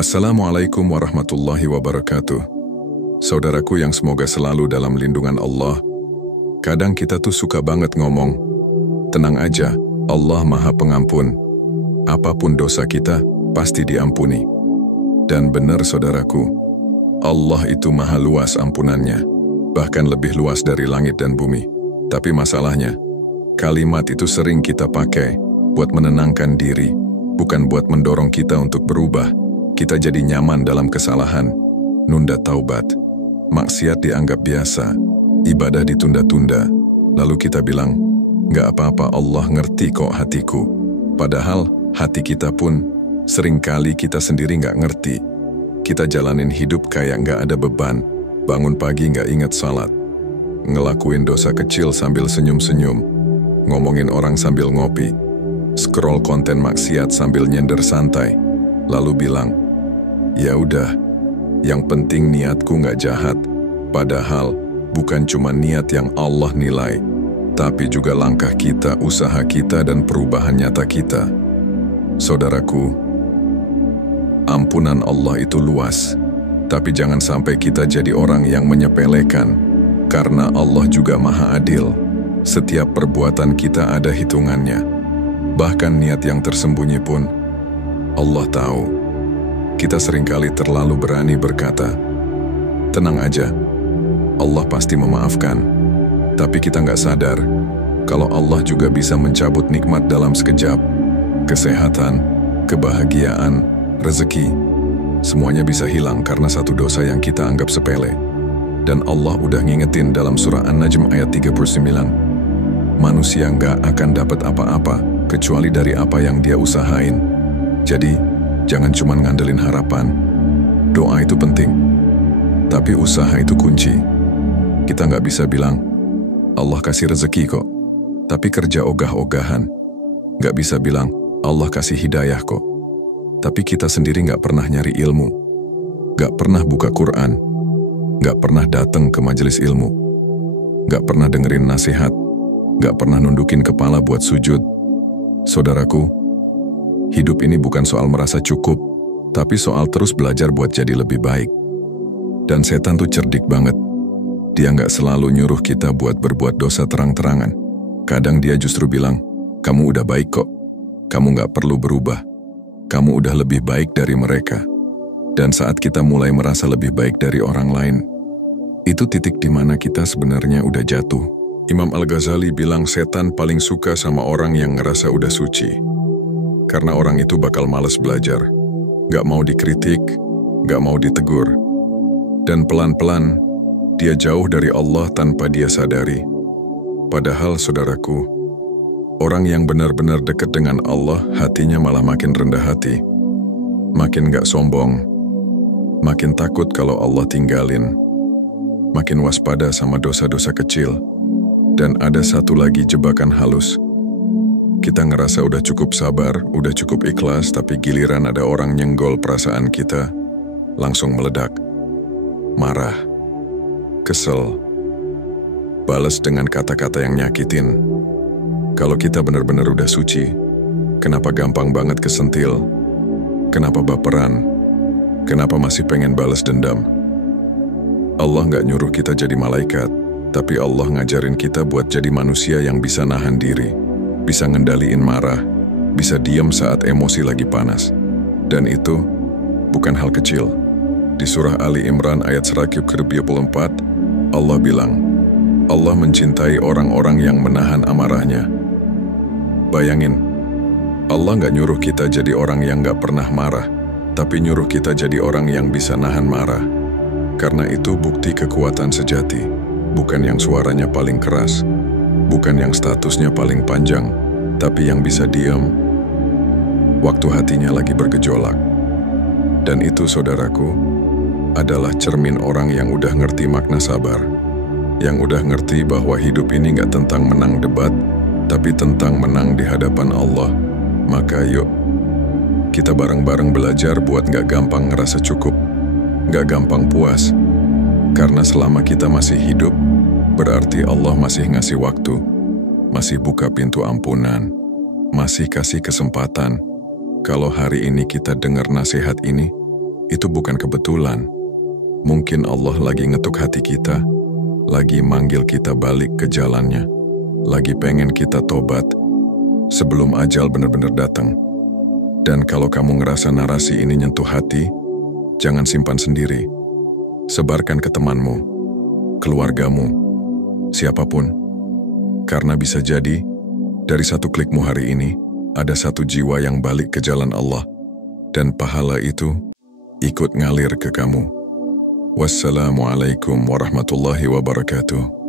Assalamualaikum warahmatullahi wabarakatuh. Saudaraku yang semoga selalu dalam lindungan Allah. Kadang kita tuh suka banget ngomong, tenang aja, Allah Maha Pengampun. Apapun dosa kita, pasti diampuni. Dan benar saudaraku, Allah itu maha luas ampunannya, bahkan lebih luas dari langit dan bumi. Tapi masalahnya, kalimat itu sering kita pakai buat menenangkan diri, bukan buat mendorong kita untuk berubah. Kita jadi nyaman dalam kesalahan, nunda taubat, maksiat dianggap biasa, ibadah ditunda-tunda, lalu kita bilang, "Gak apa-apa, Allah ngerti kok hatiku." Padahal hati kita pun seringkali kita sendiri gak ngerti. Kita jalanin hidup kayak gak ada beban, bangun pagi gak ingat salat, ngelakuin dosa kecil sambil senyum-senyum, ngomongin orang sambil ngopi, scroll konten maksiat sambil nyender santai, lalu bilang, "Ya udah, yang penting niatku gak jahat." Padahal bukan cuma niat yang Allah nilai, tapi juga langkah kita, usaha kita, dan perubahan nyata kita. Saudaraku, ampunan Allah itu luas, tapi jangan sampai kita jadi orang yang menyepelekan, karena Allah juga maha adil. Setiap perbuatan kita ada hitungannya, bahkan niat yang tersembunyi pun Allah tahu. Kita seringkali terlalu berani berkata, "Tenang aja, Allah pasti memaafkan." Tapi kita nggak sadar kalau Allah juga bisa mencabut nikmat dalam sekejap. Kesehatan, kebahagiaan, rezeki, semuanya bisa hilang karena satu dosa yang kita anggap sepele. Dan Allah udah ngingetin dalam surah An-Najm ayat 39, manusia nggak akan dapat apa-apa kecuali dari apa yang dia usahain. Jadi, jangan cuma ngandelin harapan. Doa itu penting, tapi usaha itu kunci. Kita nggak bisa bilang, Allah kasih rezeki kok, tapi kerja ogah-ogahan. Nggak bisa bilang, Allah kasih hidayah kok, tapi kita sendiri nggak pernah nyari ilmu, nggak pernah buka Quran, nggak pernah datang ke majelis ilmu, nggak pernah dengerin nasihat, nggak pernah nundukin kepala buat sujud. Saudaraku, hidup ini bukan soal merasa cukup, tapi soal terus belajar buat jadi lebih baik. Dan setan tuh cerdik banget. Dia nggak selalu nyuruh kita buat berbuat dosa terang-terangan. Kadang dia justru bilang, "Kamu udah baik kok. Kamu nggak perlu berubah. Kamu udah lebih baik dari mereka." Dan saat kita mulai merasa lebih baik dari orang lain, itu titik di mana kita sebenarnya udah jatuh. Imam Al-Ghazali bilang setan paling suka sama orang yang ngerasa udah suci. Karena orang itu bakal males belajar, gak mau dikritik, gak mau ditegur. Dan pelan-pelan, dia jauh dari Allah tanpa dia sadari. Padahal saudaraku, orang yang benar-benar dekat dengan Allah, hatinya malah makin rendah hati. Makin gak sombong, makin takut kalau Allah tinggalin, makin waspada sama dosa-dosa kecil. Dan ada satu lagi jebakan halus. Kita ngerasa udah cukup sabar, udah cukup ikhlas, tapi giliran ada orang nyenggol perasaan kita, langsung meledak. Marah, kesel, balas dengan kata-kata yang nyakitin. Kalau kita benar-benar udah suci, kenapa gampang banget kesentil? Kenapa baperan? Kenapa masih pengen balas dendam? Allah nggak nyuruh kita jadi malaikat, tapi Allah ngajarin kita buat jadi manusia yang bisa nahan diri, bisa ngendaliin marah, bisa diam saat emosi lagi panas. Dan itu bukan hal kecil. Di surah Ali Imran ayat 124, Allah bilang, Allah mencintai orang-orang yang menahan amarahnya. Bayangin, Allah gak nyuruh kita jadi orang yang gak pernah marah, tapi nyuruh kita jadi orang yang bisa nahan marah. Karena itu bukti kekuatan sejati, bukan yang suaranya paling keras, bukan yang statusnya paling panjang, tapi yang bisa diam waktu hatinya lagi bergejolak. Dan itu saudaraku, adalah cermin orang yang udah ngerti makna sabar, yang udah ngerti bahwa hidup ini gak tentang menang debat, tapi tentang menang di hadapan Allah. Maka yuk, kita bareng-bareng belajar buat gak gampang ngerasa cukup, gak gampang puas. Karena selama kita masih hidup, berarti Allah masih ngasih waktu, masih buka pintu ampunan, masih kasih kesempatan. Kalau hari ini kita dengar nasihat ini, itu bukan kebetulan. Mungkin Allah lagi ngetuk hati kita, lagi manggil kita balik ke jalannya, lagi pengen kita tobat sebelum ajal benar-benar datang. Dan kalau kamu ngerasa narasi ini nyentuh hati, jangan simpan sendiri. Sebarkan ke temanmu, keluargamu, siapapun. Karena bisa jadi, dari satu klikmu hari ini, ada satu jiwa yang balik ke jalan Allah, dan pahala itu ikut ngalir ke kamu. Wassalamualaikum warahmatullahi wabarakatuh.